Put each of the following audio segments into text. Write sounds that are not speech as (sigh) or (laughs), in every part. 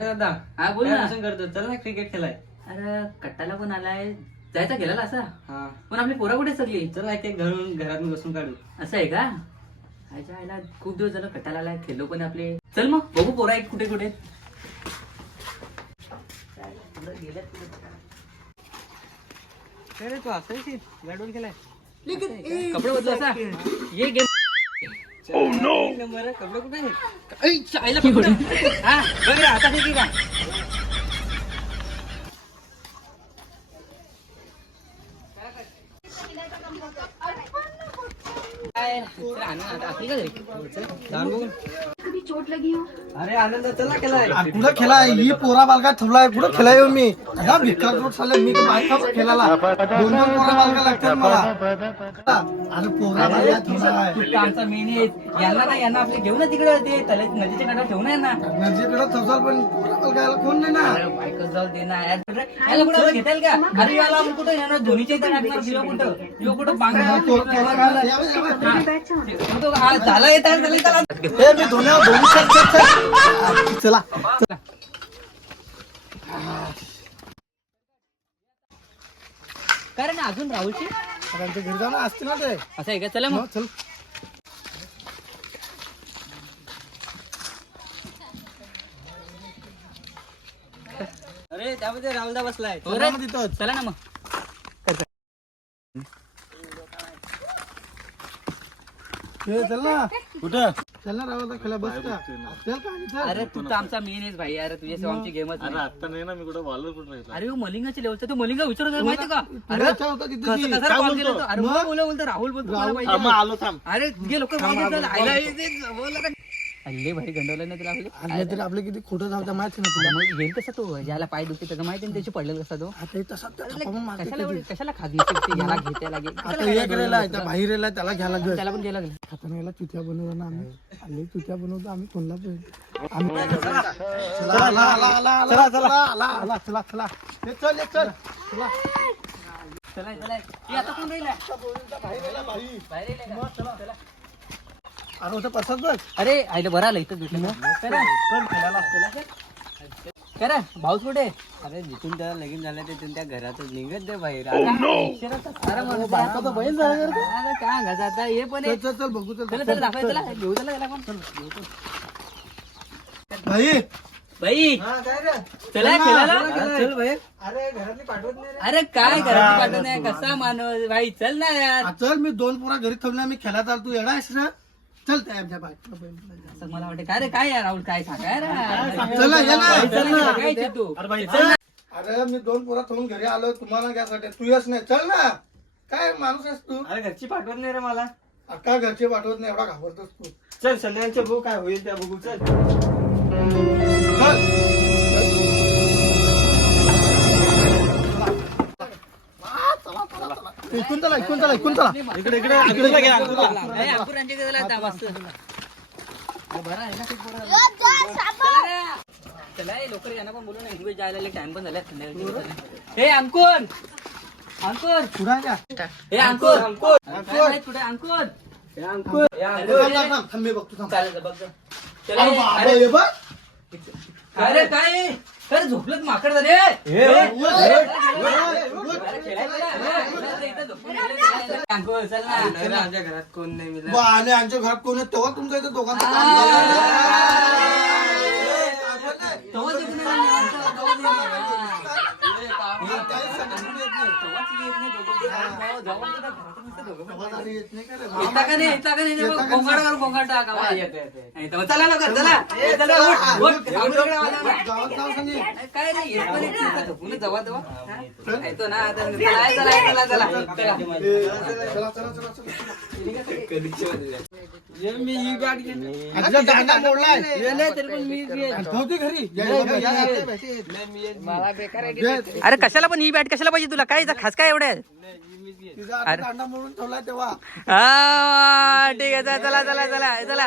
दादा हा बोल ना. काय करतो. चल ना क्रिकेट खेळाय. अरे कट्टाला पण आलाय? जायचा गेला असा? हा. पण आपली पोरा कुठे सगळी चल एक घरून घरात बसून काढू. असं आहे का? आयच्या आईला खूप दिवस झालं कट्टाला आलाय खेळलो पण आपले. चल मग बघू पोरा एक कुठे कुठे. काय रे तू असायची बॅटबॉल खेळाय कपडे बदलू असा. ये game Oh no. Ê, chạy là không được. À, với là ta đi đi vào. Hãy subscribe cho kênh Ghiền Mì Gõ Để không bỏ lỡ những video hấp dẫn चोट लगी हो। अरे आनंद चला आ, कुठं खेळाय? ही पोरा बालका ठेवलाय. कुठं खेळाय हो मी? हा भिक्कार रोड चालले. मी बायका खेळायला. दोन दोन पोरा बालका लागतात मला. अरे पोरा बालका. तर आमचा मेन यांना ना यांना आपले घेऊ ना तिकडे. ते तले नदीच्या काढा ठेवू ना. यांना नदीकडे ठेवसाल पण पोरा बालकाला कोण नाही ना बायको जाऊ दे ना. यार याला कुठं असं घेता येईल का? अरे याला कुठं? यांना धोनीच्या इथं टाकणार किंवा कुठं? किंवा कुठं बांगडा पोर- पोरा बालका- या बा, या बा. अभी बैठ जाओ तो हा, झाला येत आहे, झाला चला ए मी धोनी चल चल चल चला कारण अजून राहुलची? अरे आमच्या घरी जाऊ ना ना ते. असं आहे का? चला मग. हो, चल. अरे त्यामध्ये राहुलदा बसलाय. हो रे. चला. मग तिथं. चला ना मग. ए, चल ना. कुठं? चल ना राव खेळा बस का चल का आणि चल. अरे तू तर आमचा मेन आहेस भाई अरे तुझ्या आमची गेमच नाही. आता नाही ना मी कुठं बॉलर कुठं राहिलो अरे हो मलिंगाच्या लेवलचा तू मलिंगा विचारत होता माहिती का अरे इच्छा होता तिथे कसं ती. कसं काय कॉल बोलतो? होता? अरे मग? मग बोला बोलतो राहुल बोलतो मला राहुल- हा, मग पाहिजे आलो थांब अरे गे लोक हल्ले भारी गंडवलं ना तुला आपलं? तर आपलं किती खोटं झालं माहिती ना तुला. मग कसा तो ज्याला पाय दुखते त्याचं माहिती ना त्याची पडलेला कसा तो? आता हे कशाला खाली याला घेते लागेल. आता हे करायला बाहेर त्याला घ्यायला त्याला पण गेला खाताना याला चुत्या बनवला ना आम्ही. आले चुत्या बनवतो आम्ही फोनला पण- चला, चला, आता कोण राहिला? बाहेर यायला, बाहेर. मग चला. अरे होतं प्रसाद बघ. अरे आईला बरं आलं इथं भेटलं. करा. करा भाऊच कुठे? अरे जिथून त्याला लगीन झालं तिथून त्या घरातच निघत दे बाहेर. अरे झाला रे तो? अरे काय अंगाचा आता? हे पण आहे. चल चल चल बघू चल चला चला दाखवा चला. घेऊ चला त्याला पण भाई बाई! चला खेळायला. चल बाहेर अरे घरातली पाठवत नाही अरे काय घराची पाठवण आहे कसा माणूस? भाई चल ना यार. चल मी दोन पोरा घरी ठेवल्या मी खेळात आलो तू येडा आहेस ना? चल त्या आमच्या बायकोला बैल झाला. असं मला वाटतं. काय रे काय यार राहुल? काय सांगाय चला, ये ना, चल. ना. काय तू? अरे मी दोन पोरा ठेवून घरी आलो. तुम्हाला घ्यासाठी. तू येस नाही. चल ना. काय माणूस आहेस तू? अरे घरची पाठवत नाही रे मला. अक्का घरचे पाठवत नाही. एवढा घाबरतोस तू. चल संध्याकाळच्या बघू काय होईल त्या बघू. चल. चल. इकडून चला इकडून इकडे इकडे पण बोलू ना जायला टाइम पण झाला हे अंकुर! अंकुर! पुढे हे अंकुर! अंकुर! अंकुर? अंकुर! थांब, मी बघतो थांब. चालेल बघ. अरे काय? अरे झोपलत माकड झाले आमच्या घरात कोण नाही बा, आणि आमच्या घरात कोण आहे? तेव्हा तुमचं इथे दोघांचं काम झालं. तेव्हा ते कुणी नाही. आमचं, तेव्हा ते नाही. काही सांगून येत नाही. तेव्हाच येत नाही दोघं. जेवण तर घरातून नुसतं दोघं. तेव्हा तरी येत नाही का? येता का नाही येता का नाही येता गोंगाट कर गोंगाट. नाही, तेव्हा चला लवकर चला. ए, उठ, उठ. काय नाही येत पण येत नाही. हा? येतो. ना आता चला. चला चला चला चला. चला, चला, चला, चला. मी ही बॅट घेतली आजचा दांडा मोडलाय. तरी पण मी आणि ठेवते घरी या, या, या, या. मला बेकार आहे अरे कशाला पण ही बॅट कशाला पाहिजे तुला काय खास काय एवढ्या ठेवलाय तेव्हा हा ठीक आहे चला चला चला चला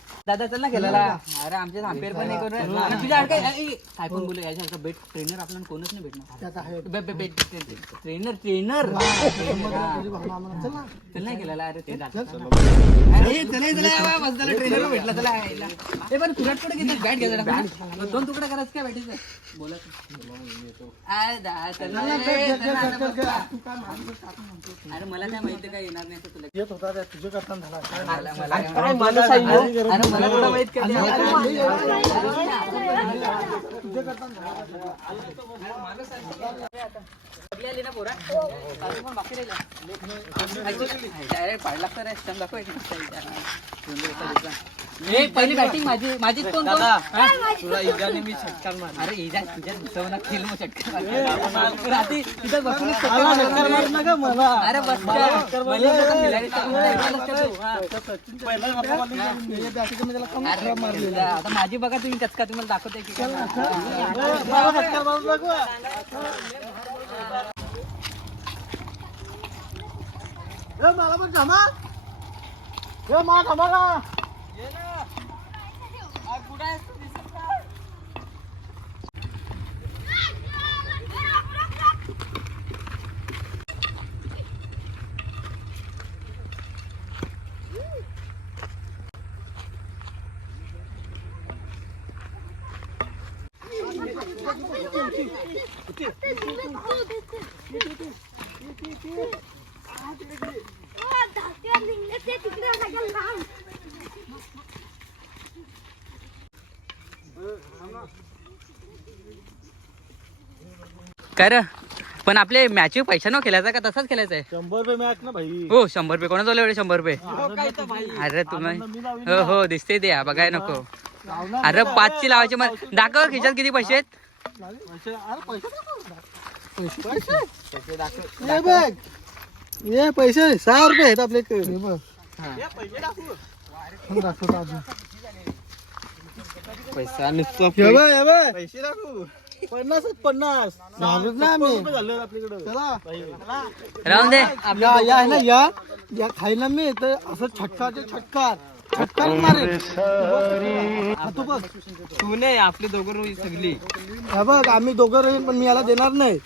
दादा चल ना गेला अरे आमच्या अम्पेअर पण नाही तुझ्या काय पण बोलू याच्यासारखं बेट ट्रेनर आपल्याला कोणच नाही भेटणार. ट्रेनर ट्रेनर चल नाही गेलेला अरे ते भेटला चला पण कुठे बॅट घ्या जरा. बॅट दोन तुकडे करायचं काय बोला. अरे मला काय माहिती काय येणार नाही तुला येत होता त्या तुझ्या करताना झाला. अरे मला थोडं माहीत कधी आली ना पोरा अजून पण बाकी डायरेक्ट पाडला तर दाखव ए, पहिली बॅटिंग माझी माझीच कोण कोण? हा? तुला इजाने मी षटकार मार अरे इजा तुझ्या दिसवना खेळ मग चटका रात्री तिथं बसून मला षटकार मार ना का मला. अरे बस. मला तर खिलाडीचा गुण आहे, मला लक्षात ठेव. हा. हे. बॅटीचं मी त्याला कमी अरे, खराब मारली? आता माझी बघा तुम्ही चटका तुम्हाला दाखवते की काय. मला षटकार मारून दाखवा. ए, मला पण जमा ए मा जमा का? काय रे? पण आपले मॅच पैसा न खेळायचा का? तसाच खेळायचा आहे. शंभर रुपये मॅच ना भाई. हो शंभर रुपये. कोणाच एवढे शंभर रुपये? अरे तुम्ही हो हो दिसते ते. हा, बघाय नको. अरे पाचची लावायची मग. दाखव खिशात किती पैसे आहेत. ये पैसे सहा रुपये आहेत आपले. हे. पैसा नुसतं हे हे. पैसे दाखवू. पन्नास पन्नास घाबरत नाही आम्ही आपल्याकडे चला राहून दे या या आहे ना या या खायला मी तर असं छटकाचे छटकार छटकार मारे हा, तू बघ तू नाही आपली दोघं रोज सगळी हे बघ आम्ही दोघं राहील पण मी याला देणार नाही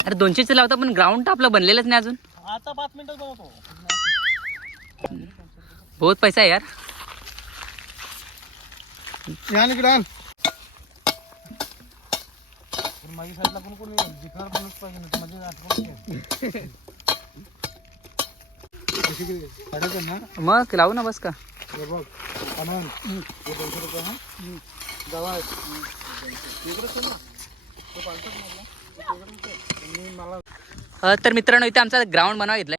अरे दोनशेच लावता पण ग्राउंड तर आपलं बनलेलंच नाही अजून. आता पाच मिनिटात बनवतो. बहुत पैसा आहे यार. या इकडे आण. माझ्या साईडला कोण कोण जिंकणार कोणच पाहिजे नाही माझी आठवण काढायचं ना मग लावू ना बस का? हे. बघ हे दोनशे रुपये हा तर मित्रांनो इथं आमचा ग्राउंड बनवा घेतलाय.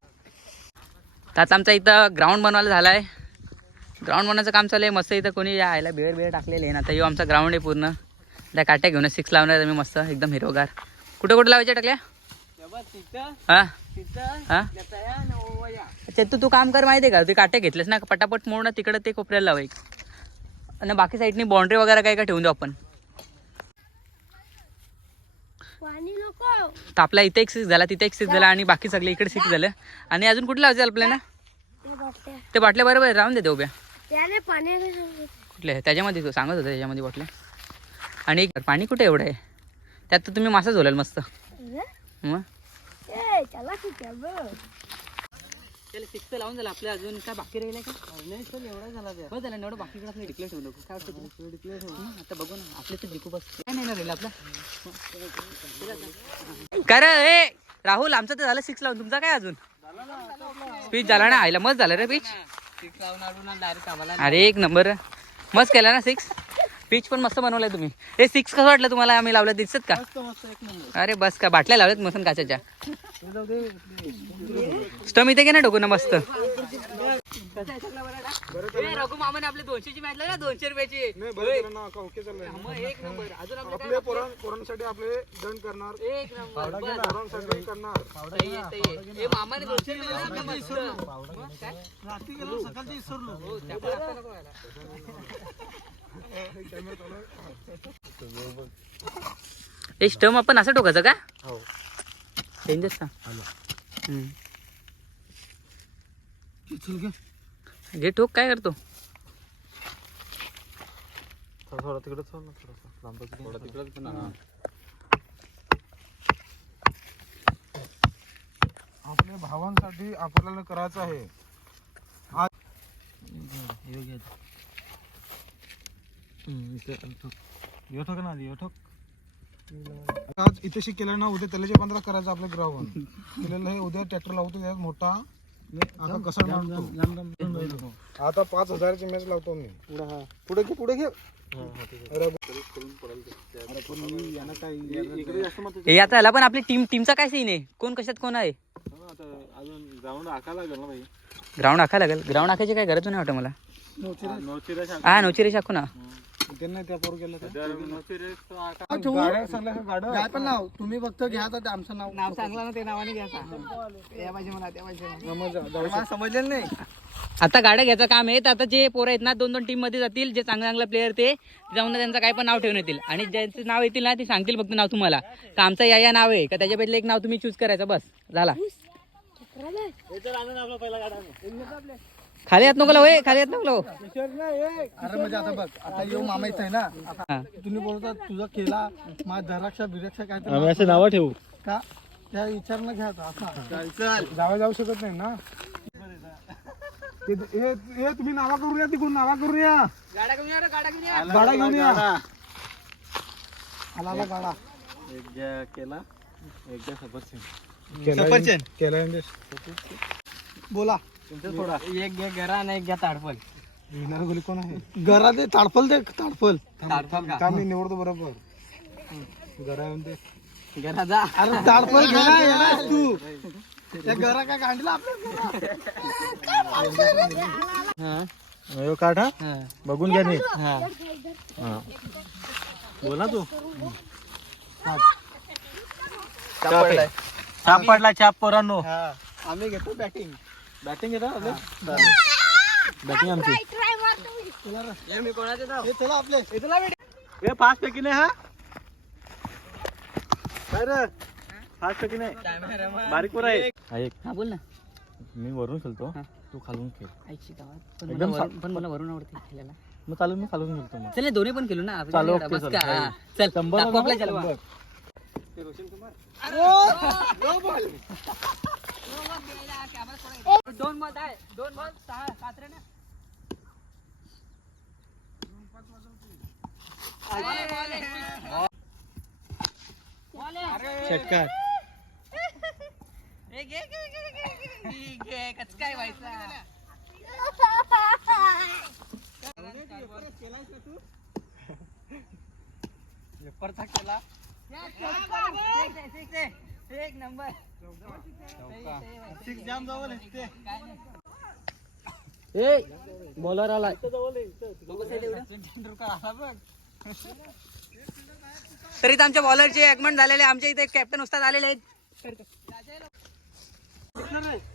तर आता आमचा इथं ग्राउंड बनवायला झाला आहे ग्राउंड बनवायचं काम चालू आहे. मस्त इथं कोणी यायला बेळ बेळ टाकलेले आहे ना. आता यो आमचा ग्राउंड आहे पूर्ण. त्या काट्या घेऊन सिक्स लावणार आहे मी मस्त. एकदम हिरोगार. कुठे कुठे लावायच्या टाकल्या? हा? हा? अच्छा तू तू काम कर माहिती आहे का? ते काट्या घेतलेस ना पटापट मोड ना तिकडं ते कोपऱ्याला लावाय आणि बाकी साईडनी बाउंड्री वगैरे काय काय ठेवून देऊ आपण. तर आपला इथे एक सिक्स झाला तिथे एक सिक्स झाला आणि बाकी सगळे इकडे सिक्स झालं. आणि अजून कुठे लावायचं आपल्याला? ते बाटल्या बरोबर राहून देते उभ्या. कुठले त्याच्यामध्ये तू सांगत होता त्याच्यामध्ये बाटल्या. आणि एक पाणी कुठे एवढं आहे त्यात तर तुम्ही मासा झोलाल मस्त. मग? की त्याला सिक्स लावून झालं आपल्या अजून. काय बाकी राहिलं का? नाही चल एवढा झाला त्या बस झालं एवढं बाकी कडे डिक्लेअर ठेवू नको. काय वाटतं तुला? डिक्लेअर ठेवू आता बघू ना. आपले तर जिकू बस. काय नाही ना राहिलं आपला? काय रे ए राहुल आमचं तर झालं सिक्स लावून. तुमचा काय अजून? स्पीच झाला ना? आईला मस्त झालं रे पिच सिक्स लावून डायरेक्ट आम्हाला अरे एक नंबर मस्त केला ना सिक्स पिच पण मस्त बनवलाय तुम्ही. हे सिक्स कसं वाटलं तुम्हाला? आम्ही लावलं दिसत का? मस्त मस्त एक नंबर. अरे बस का बाटल्या लावल्यात मस्त काचाच्या. स्टम इथे घे ना डोकं? ना मस्त रघु मामाने आपले दोनशेची मॅच ना दोनशे रुपयाची. एक नंबर. अजून आपले पोरांसाठी आपले दंड करणार. एक नंबर मामाने दोनशे रुपये (laughs) हो, स्टम आपण असं टोकायचं का? डेंजर का? हम्म. घे. ठोक काय करतो? थोडा तिकडे थोडा हा. आपल्या भावांसाठी आपल्याला करायचं आहे. यो ठोक ना आधी, यो ठोक. आज इथे केलं ना उद्या त्याला पंधरा करायचं आपल्या ग्राउंड केलेलं हे उद्या ट्रॅक्टर लावतो त्यात मोठा आता कसं मारतो आता पाच हजाराची मॅच लावतो मी. पुढे घे पुढे घे. आता ह्याला पण आपली टीम टीमचा काय सीन आहे? कोण कशात कोण आहे? आता अजून ग्राउंड आखा लागेल ना भाई. ग्राउंड आखा लागेल. ग्राउंड आखायची काय गरज नाही वाटत मला? हा नोचिरे शाखू. ना. त्यांना त्या पोर गेलं नोचिरे गाड्या सांगल्या का गाड्या? काय पण नाव. तुम्ही फक्त घ्या तर ते आमचं नाव. नाव सांगला ना ते नावाने घ्यायचा या पाहिजे मला त्या पाहिजे समज समजलेलं नाही. आता गाड्या घ्यायचं काम आहे तर आता जे पोरं आहेत ना दोन दोन टीममध्ये जातील जे चांगले चांगले प्लेअर ते जाऊन त्यांचं काय पण नाव ठेवून येतील. आणि ज्यांचं नाव येतील ना ते सांगतील फक्त नाव तुम्हाला. का आमचं या या नाव आहे का त्याच्यापैकी एक नाव तुम्ही चूज करायचं बस. झाला. खाली हात नको लावू, खाली हात नको लावू. अरे म्हणजे आता बघ आता येऊ मामायचं आहे ना. आता हा. तुम्ही बोलता तुझा केला माझा धराक्षा बिरक्षा काय तर आम्ही असे नावं ठेवू. का? त्या विचारणं घ्या असा जावा जाऊ शकत नाही ना. हे हे तुम्ही नावा करूया तिकडून नावा करूया. गाड्या घेऊन या. गाडा घेऊन या. आला आला गाडा. एक केला. एक सफरचंद. सफरचंद. केला बोला. थोडा. एक घ्या घरा आणि एक घ्या गोली कोण आहे? दे ताडपल दे ताडपल ताडपल का? का मी निवडतो बरोबर. घरा येऊन दे. घरा जा. अरे ना येणार तू. त्या घरा काय काढला आपल्या यो काढ. हा. बघून घ्या नीट. हा. बोला तू. छाप पडला छाप पोरांनो. आम्ही घेतो बॅटिंग बॅटिंग येतात बॅटिंग आमची. मी कोणाचे हे चला आपले. फास्ट पैकी नाही हा? काय रे? फास्ट पैकी नाही. बारीक पोर आहे. ऐक हा बोल ना. मी वरून खेळतो. तू खालून खेळ. आईची गावात पण एकदम मला वरून- पण मला वरून आवडते खेळायला. मग चालून मी खालून खेळतो मग. चल हे दोन्ही पण खेळू ना. आपण चालू, खेळा, ओके, बस चल, का. हा. चल दाखव आपला. शंभर. (laughs) दोन बॉल आहे. दोन बॉल सहा सात षटकार काय व्हायचा? केला. एक नंबर. बॉलर आला तरी तर आमच्या बॉलरचे ऍगमेंट झालेले आमच्या इथे कॅप्टन उस्ताद आलेले आहेत.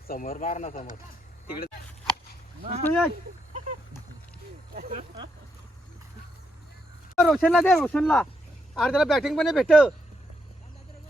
समोर मार ना समोर. रोशनला दे रोशनला. अरे त्याला बॅटिंग पण भेट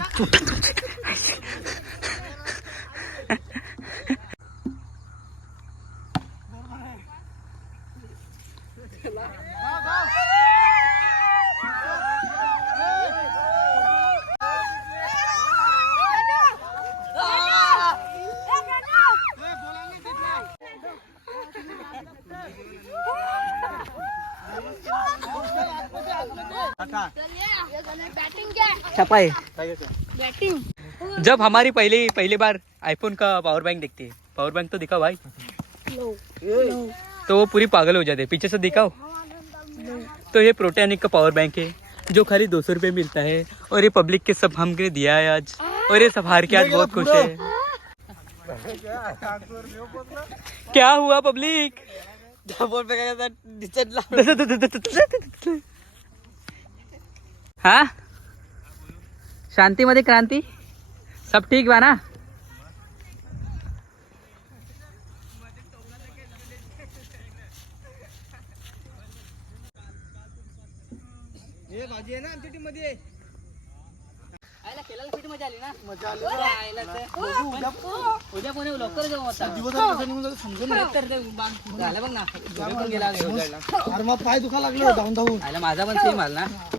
बॅटिंग (laughs) घ्या छपाई जब हमारी पहली पहली बार आईफोन का पावर बैंक देखती है पावर बैंक तो दिखाओ भाई तो वो पूरी पागल हो जाते हैं पीछे से दिखाओ तो ये प्रोटेनिक का पावर बैंक है जो खाली दो सौ रुपये मिलता है और ये पब्लिक के सब हमके दिया है आज और ये सब हार के आज बहुत खुश है क्या हुआ पब्लिक हा? शांतीमध्ये क्रांती? सब ठीक बा ना? हे भाजी आहे ना आमच्या टीममध्ये मजा आली ना. मजा उद्या कोणी लवकर जाऊ आता. झालं बघ ना. गेला. अरे मग पाय दुखा लागले धावून धावून आयला माझा पण सेम आला ना.